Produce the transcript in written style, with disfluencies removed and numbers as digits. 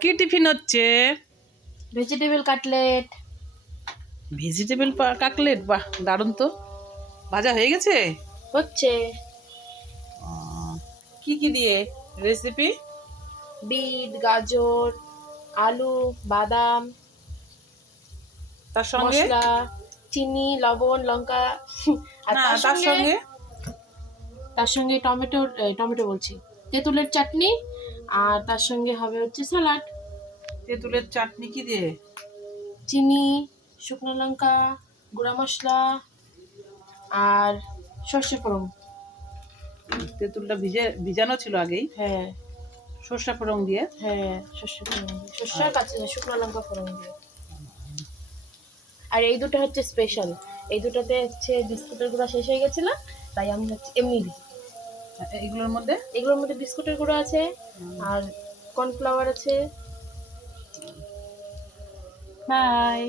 কি টিফিন হচ্ছে? Vegetable cutlet. Vegetable cutlet, বাহ দারুণ তো। ভাজা হয়ে গেছে? হচ্ছে। কি কি দিয়ে রেসিপি? বিট, গাজর, আলু, বাদাম, তার সঙ্গে মশলা, চিনি, লবণ, লঙ্কা। আর না, তার সঙ্গে তার সঙ্গে টমেটো বলছি, তেঁতুলের চাটনি। আর তার সঙ্গে হবে হচ্ছে স্যালাড। তেঁতুলের চাটনি কি দিয়ে? চিনি, শুকনো লঙ্কা, গুঁড়া মশলা আর সর্ষে ফোড়ন। তেঁতুলটা ভিজানো ছিল আগেই, হ্যাঁ সর্ষে ফোড়ন দিয়ে। হ্যাঁ, সর্ষে ফোড়ন দিয়ে, সর্ষে আর কাঁচা শুকনো লঙ্কা ফোড়ন দিয়ে। আর এই দুটো হচ্ছে স্পেশাল। এই দুটোতে হচ্ছে বিস্কুটের গুঁড়া শেষ হয়ে গেছিল, তাই আমি হচ্ছে এমনি দিই। এগুলোর মধ্যে বিস্কুটের গুঁড়ো আছে আর কর্নফ্লাওয়ার আছে। বাই।